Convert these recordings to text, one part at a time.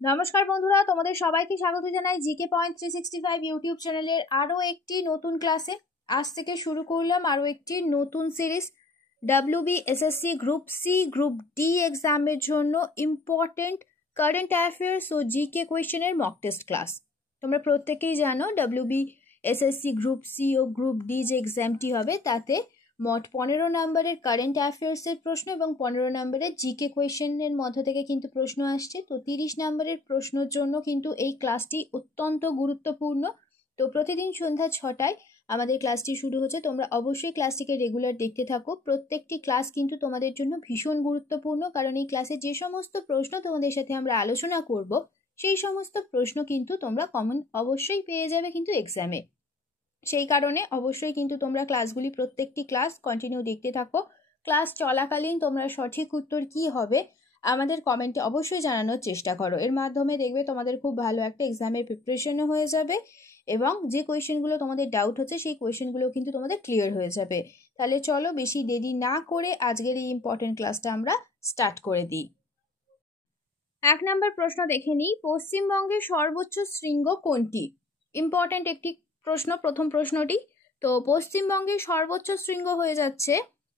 নমস্কার বন্ধুরা, তোমাদের সবাইকে স্বাগত জানাই জিকে পয়েন্ট 365 ইউটিউব চ্যানেলের আরও একটি নতুন ক্লাসে। আজ থেকে শুরু করলাম আরও একটি নতুন series WBSSC group C group D এক্সামের জন্য ইম্পর্টেন্ট কারেন্ট অ্যাফেয়ার্স ও জিকে কোয়েশ্চেনের মক টেস্ট ক্লাস। তোমরা প্রত্যেকেই জানো WBSSC গ্রুপ সি ও গ্রুপ ডি যে এক্সামটি হবে তাতে মোট 15 নম্বরের কারেন্ট অ্যাফেয়ার্সের প্রশ্ন এবং 15 নম্বরের জিকে কোয়েশ্চেনের মধ্য থেকে কিন্তু প্রশ্ন আসছে। তো 30 নম্বরের প্রশ্নের জন্য কিন্তু এই ক্লাসটি অত্যন্ত গুরুত্বপূর্ণ। তো প্রতিদিন সন্ধ্যা 6টায় আমাদের ক্লাসটি শুরু হচ্ছে। তোমরা অবশ্যই ক্লাসটিকে রেগুলার দেখতে থাকো। প্রত্যেকটি ক্লাস কিন্তু তোমাদের জন্য ভীষণ গুরুত্বপূর্ণ, কারণ এই ক্লাসে যে সমস্ত প্রশ্ন তোমাদের সাথে আমরা আলোচনা করব সেই সমস্ত প্রশ্ন কিন্তু তোমরা কমন অবশ্যই পেয়ে যাবে কিন্তু এক্সামে। সেই কারণে অবশ্যই কিন্তু তোমরা ক্লাসগুলি প্রত্যেকটি ক্লাস কন্টিনিউ দেখতে থাকো। ক্লাস চলাকালীন তোমরা সঠিক উত্তর কি হবে আমাদের কমেন্টে অবশ্যই জানানোর চেষ্টা করো। এর মাধ্যমে দেখবে তোমাদের খুব ভালো একটা এক্সামের প্রিপারেশনও হয়ে যাবে এবং যে কোয়েশ্চেনগুলো তোমাদের ডাউট হচ্ছে সেই কোয়েশ্চেনগুলো কিন্তু তোমাদের ক্লিয়ার হয়ে যাবে। তাহলে চলো বেশি দেরি না করে আজকের এই ইম্পর্টেন্ট ক্লাসটা আমরা স্টার্ট করে দিই। 1 নম্বর প্রশ্ন দেখে নিই, পশ্চিমবঙ্গের সর্বোচ্চ শৃঙ্গ কোনটি? ইম্পর্টেন্ট একটি প্রশ্ন, প্রথম প্রশ্নটি। তো পশ্চিমবঙ্গের সর্বোচ্চ শৃঙ্গ হয়ে যাচ্ছে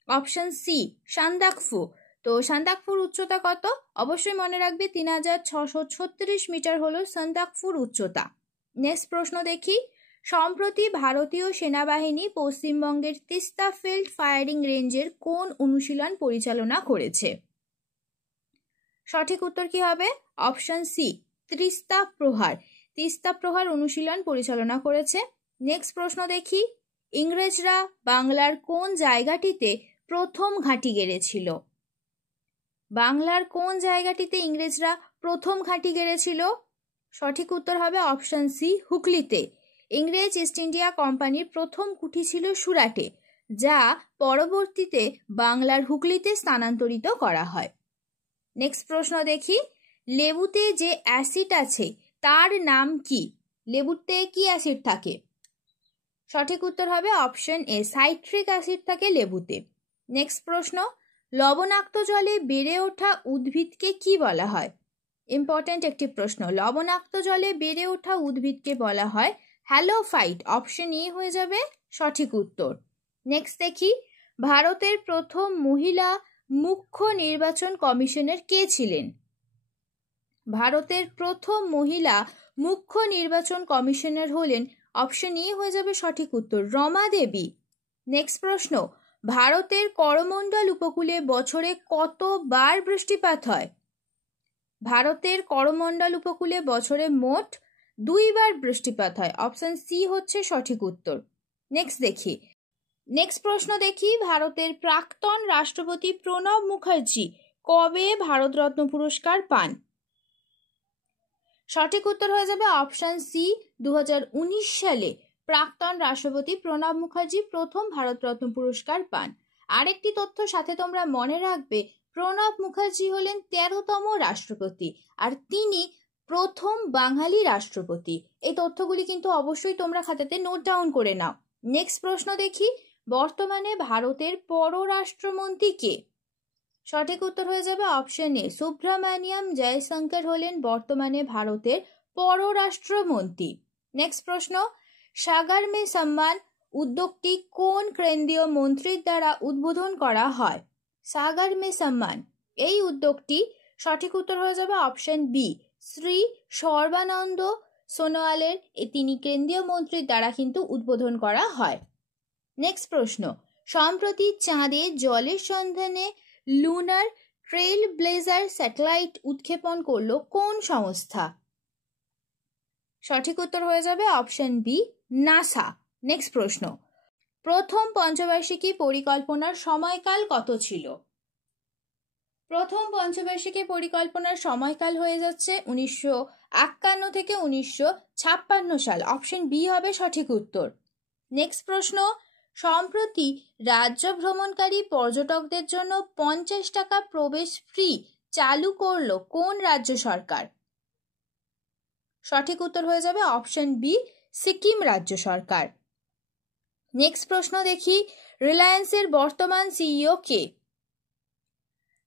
অপশন সি সান্দাকফু। তো সান্দাকফুর উচ্চতা কত? অবশ্যই মনে রাখবে 3636 মিটার হলো সান্দাকফুর উচ্চতা। নেক্সট প্রশ্ন দেখি, সম্প্রতি ভারতীয় সেনাবাহিনী পশ্চিমবঙ্গের তিস্তা ফিল্ড ফায়ারিং রেঞ্জের কোন অনুশীলন পরিচালনা করেছে? সঠিক উত্তর কি হবে? অপশন সি তিস্তা প্রহার। তিস্তা প্রহার অনুশীলন পরিচালনা করেছে। নেক্সট প্রশ্ন দেখি, ইংরেজরা বাংলার কোন জায়গাটিতে প্রথম ঘাঁটি গেড়েছিল? বাংলার কোন জায়গাটিতে ইংরেজরা প্রথম ঘাঁটি গেড়েছিল? সঠিক উত্তর হবে অপশন সি হুগলিতে। ইংরেজ ইস্ট ইন্ডিয়া কোম্পানির প্রথম কুঠি ছিল সুরাটে, যা পরবর্তীতে বাংলার হুগলিতে স্থানান্তরিত করা হয়। নেক্সট প্রশ্ন দেখি, লেবুতে যে অ্যাসিড আছে তার নাম কি? লেবুতে কি অ্যাসিড থাকে? সঠিক উত্তর হবে অপশন এ সাইট্রিক অ্যাসিড থাকে লেবুতে। নেক্সট প্রশ্ন, লবণাক্ত জলে বেড়ে ওঠা উদ্ভিদকে কি বলা হয়? ইম্পর্টেন্ট একটি প্রশ্ন। লবণাক্ত জলে বেড়ে ওঠা উদ্ভিদকে বলা হয় হ্যালোফাইট। অপশন এ হয়ে যাবে সঠিক উত্তর। নেক্সট দেখি, ভারতের প্রথম মহিলা মুখ্য নির্বাচন কমিশনার কে ছিলেন? ভারতের প্রথম মহিলা মুখ্য নির্বাচন কমিশনার হলেন, অপশন এ হয়ে যাবে সঠিক উত্তর, রমা দেবী। নেক্সট প্রশ্ন, ভারতের করমণ্ডল উপকূলে বছরে কতবার বৃষ্টিপাত হয়? ভারতের করমণ্ডল উপকূলে বছরে মোট 2বার বৃষ্টিপাত হয়। অপশন সি হচ্ছে সঠিক উত্তর। নেক্সট প্রশ্ন দেখি, ভারতের প্রাক্তন রাষ্ট্রপতি প্রণব মুখার্জি কবে ভারতরত্ন পুরস্কার পান? সঠিক উত্তর হয়ে যাবে অপশন সি 2019 সালে প্রাক্তন রাষ্ট্রপতি প্রণব মুখার্জি প্রথম ভারতরত্ন পুরস্কার পান। আরেকটি তথ্য সাথে তোমরা মনে রাখবে, প্রণব মুখার্জি হলেন 13তম রাষ্ট্রপতি আর তিনি প্রথম বাঙালি রাষ্ট্রপতি। এই তথ্যগুলি কিন্তু অবশ্যই তোমরা খাতাতে নোট ডাউন করে নাও। নেক্সট প্রশ্ন দেখি, বর্তমানে ভারতের পররাষ্ট্রমন্ত্রী কে? সঠিক উত্তর হয়ে যাবে অপশন এ সুব্রমণিয়াম জয়শঙ্কর হলেন বর্তমানে ভারতের পররাষ্ট্রমন্ত্রী। নেক্সট প্রশ্ন, সাগর মে সম্মান উদ্যোগটি কোন কেন্দ্রীয় মন্ত্রীর দ্বারা উদ্বোধন করা হয়? সাগর মে সম্মান এই উদ্যোগটি, সঠিক উত্তর হয়ে যাবে অপশন বি শ্রী সর্বানন্দ সোনোয়ালের, তিনি কেন্দ্রীয় মন্ত্রীর দ্বারা কিন্তু উদ্বোধন করা হয়। নেক্সট প্রশ্ন, সম্প্রতি চাঁদে জলের সন্ধানে লুনার ট্রেল ব্লেজার স্যাটেলাইট উৎক্ষেপণ করলো কোন সংস্থা? সঠিক উত্তর হয়ে যাবে অপশন বি নাসা। নেক্সট প্রশ্ন, প্রথম পঞ্চবার্ষিকী পরিকল্পনার সময়কাল কত ছিল? প্রথম পঞ্চবার্ষিকী পরিকল্পনার সময়কাল হয়ে যাচ্ছে 1951 থেকে 1956 সাল। অপশন বি হবে সঠিক উত্তর। নেক্সট প্রশ্ন, সম্প্রতি রাজ্য ভ্রমণকারী পর্যটকদের জন্য 50 টাকা প্রবেশ ফ্রি চালু করলো কোন রাজ্য সরকার? সঠিক উত্তর হয়ে যাবে অপশন বি সিকিম রাজ্য সরকার। নেক্সট প্রশ্ন দেখি, রিলায়েন্সের বর্তমান সিইও কে?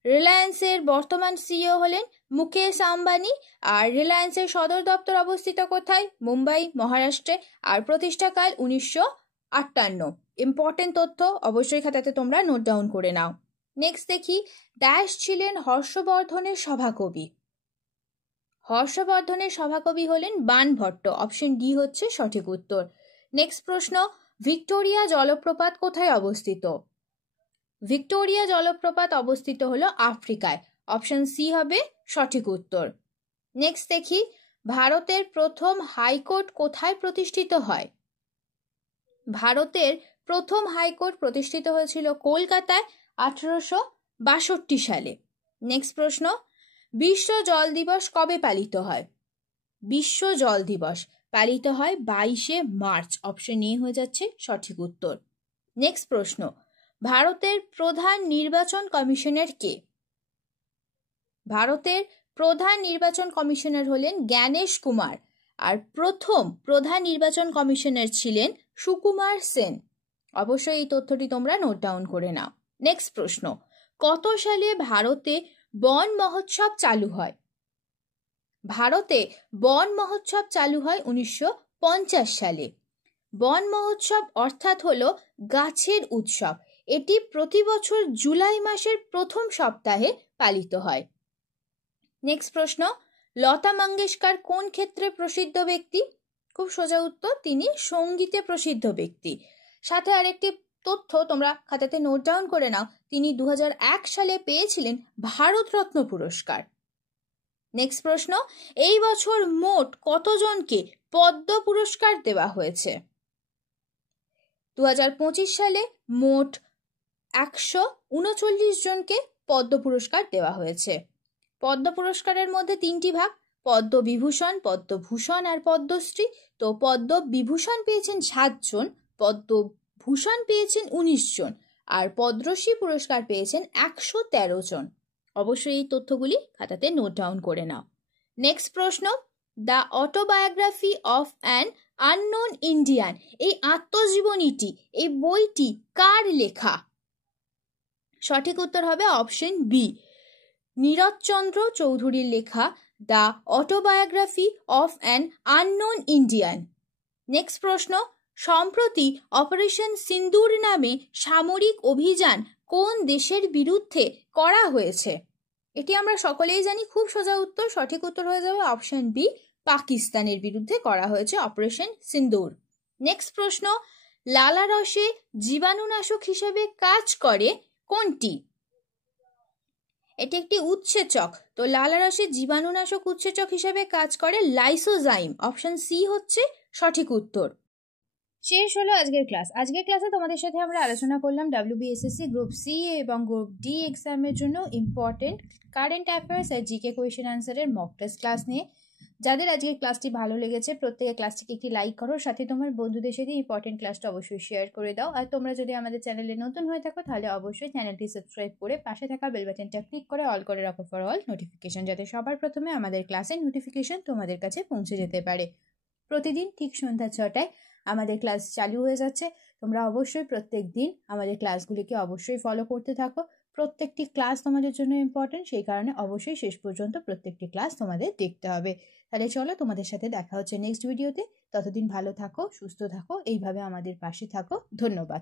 রিলায়েন্সের বর্তমান সিইও হলেন মুকেশ আম্বানি। আর রিলায়েন্সের সদর দপ্তর অবস্থিত কোথায়? মুম্বাই, মহারাষ্ট্রে। আর প্রতিষ্ঠাকাল 1958। ইম্পর্টেন্ট তথ্য অবশ্যই খাতাতে তোমরা নোট ডাউন করে নাও। নেক্সট দেখি, ড্যাশ ছিলেন হর্ষবর্ধনের সভাকবি। হর্ষবর্ধনের সভাকবি হলেন বাণভট্ট। অপশন ডি হচ্ছে সঠিক উত্তর। নেক্সট প্রশ্ন, ভিক্টোরিয়া জলপ্রপাত কোথায় অবস্থিত? ভিক্টোরিয়া জলপ্রপাত অবস্থিত হলো আফ্রিকায়। অপশন সি হবে সঠিক উত্তর। নেক্সট দেখি, ভারতের প্রথম হাইকোর্ট কোথায় প্রতিষ্ঠিত হয়? ভারতের প্রথম হাইকোর্ট প্রতিষ্ঠিত হয়েছিল কলকাতায় 1862 সালে। নেক্সট প্রশ্ন, বিশ্ব জল দিবস কবে পালিত হয়? বিশ্ব জল দিবস পালিত হয় 22শে মার্চ। অপশন এ হয়ে যাচ্ছে সঠিক উত্তর। নেক্সট প্রশ্ন, ভারতের প্রধান নির্বাচন কমিশনার কে? ভারতের প্রধান নির্বাচন কমিশনার হলেন জ্ঞানেশ কুমার। আর প্রথম প্রধান নির্বাচন কমিশনার ছিলেন সুকুমার সেন। অবশ্যই এই তথ্যটি তোমরা নোট ডাউন করে নাও। নেক্সট প্রশ্ন, কত সালে ভারতে বন মহোৎসব চালু হয়? ভারতে বন মহোৎসব চালু হয় 1950 সালে। বন মহোৎসব অর্থাৎ হলো গাছের উৎসব। এটি প্রতি বছর জুলাই মাসের প্রথম সপ্তাহে পালিত হয়। নেক্সট প্রশ্ন, লতা মঙ্গেশকর কোন ক্ষেত্রে প্রসিদ্ধ ব্যক্তি? খুব সোজা উত্তর, তিনি সঙ্গীতে প্রসিদ্ধ ব্যক্তি। সাথে আরেকটি তথ্য তোমরা খাতাতে নোট ডাউন করে নাও, তিনি 2001 সালে পেয়েছিলেন ভারতরত্ন পুরস্কার। নেক্সট প্রশ্ন, এই বছর মোট কতজনকে পদ্ম পুরস্কার দেওয়া হয়েছে? 2025 সালে মোট 139 জনকে পদ্ম পুরস্কার দেওয়া হয়েছে। পদ্ম পুরস্কারের মধ্যে তিনটি ভাগ, পদ্মবিভূষণ, পদ্মভূষণ আর পদ্মশ্রী। তো পদ্মবিভূষণ পেয়েছেন 7 জন, পদ্মভূষণ পেয়েছেন 19 জন, আর পদ্মশ্রী পুরস্কার পেয়েছেন 113 জন। অবশ্যই এই তথ্যগুলি খাতাতে নোট ডাউন করে নাও। নেক্সট প্রশ্ন, the autobiography of an unknown Indian, এই আত্মজীবনীটি, এই বইটি কার লেখা? সঠিক উত্তর হবে অপশন বি, নীরজচন্দ্র চৌধুরীর লেখা the autobiography of an unknown Indian. Next প্রশ্ন, সম্প্রতি অপারেশন সিন্দুর নামে সামরিক অভিযান কোন দেশের বিরুদ্ধে করা হয়েছে? এটি আমরা সকলেই জানি, খুব সোজা উত্তর। সঠিক উত্তর হয়ে যাবে অপশন বি, পাকিস্তানের বিরুদ্ধে করা হয়েছে অপারেশন সিন্দুর। নেক্সট প্রশ্ন, লালারসে জীবাণুনাশক হিসেবে কাজ করে কোনটি? এটি একটি উৎসেচক। তো লালারসে জীবাণুনাশক উৎসেচক হিসেবে কাজ করে লাইসোজাইম। অপশন সি হচ্ছে সঠিক উত্তর। শেষ হলো আজকের ক্লাস। আজকের ক্লাসে তোমাদের সাথে আমরা আলোচনা করলাম WBSSC গ্রুপ সি এবং গ্রুপ ডি এক্সামের জন্য ইম্পর্টেন্ট কারেন্ট অ্যাফেয়ার্স আর জিকে কোয়েশ্চেন আনসারের মক টেস্ট ক্লাস নিয়ে। যাদের আজকের ক্লাসটি ভালো লেগেছে প্রত্যেকে ক্লাসটিকে একটি লাইক করো, সাথে তোমার বন্ধুদের সাথে ইম্পর্টেন্ট ক্লাসটা অবশ্যই শেয়ার করে দাও। আর তোমরা যদি আমাদের চ্যানেলে নতুন হয়ে থাকো তাহলে অবশ্যই চ্যানেলটি সাবস্ক্রাইব করে পাশে থাকা বেল বাটনটা ক্লিক করে অল করে রাখো ফর অল নোটিফিকেশন, যাতে সবার প্রথমে আমাদের ক্লাসের নোটিফিকেশন তোমাদের কাছে পৌঁছে যেতে পারে। প্রতিদিন ঠিক সন্ধ্যা 6টায় আমাদের ক্লাস চালু হয়ে যাচ্ছে। তোমরা অবশ্যই প্রত্যেক দিন আমাদের ক্লাসগুলিকে অবশ্যই ফলো করতে থাকো। প্রত্যেকটি ক্লাস তোমাদের জন্য ইম্পর্টেন্ট, সেই কারণে অবশ্যই শেষ পর্যন্ত প্রত্যেকটি ক্লাস তোমাদের দেখতে হবে। তাহলে চলো, তোমাদের সাথে দেখা হচ্ছে নেক্সট ভিডিওতে। ততদিন ভালো থাকো, সুস্থ থাকো, এইভাবে আমাদের পাশে থাকো। ধন্যবাদ।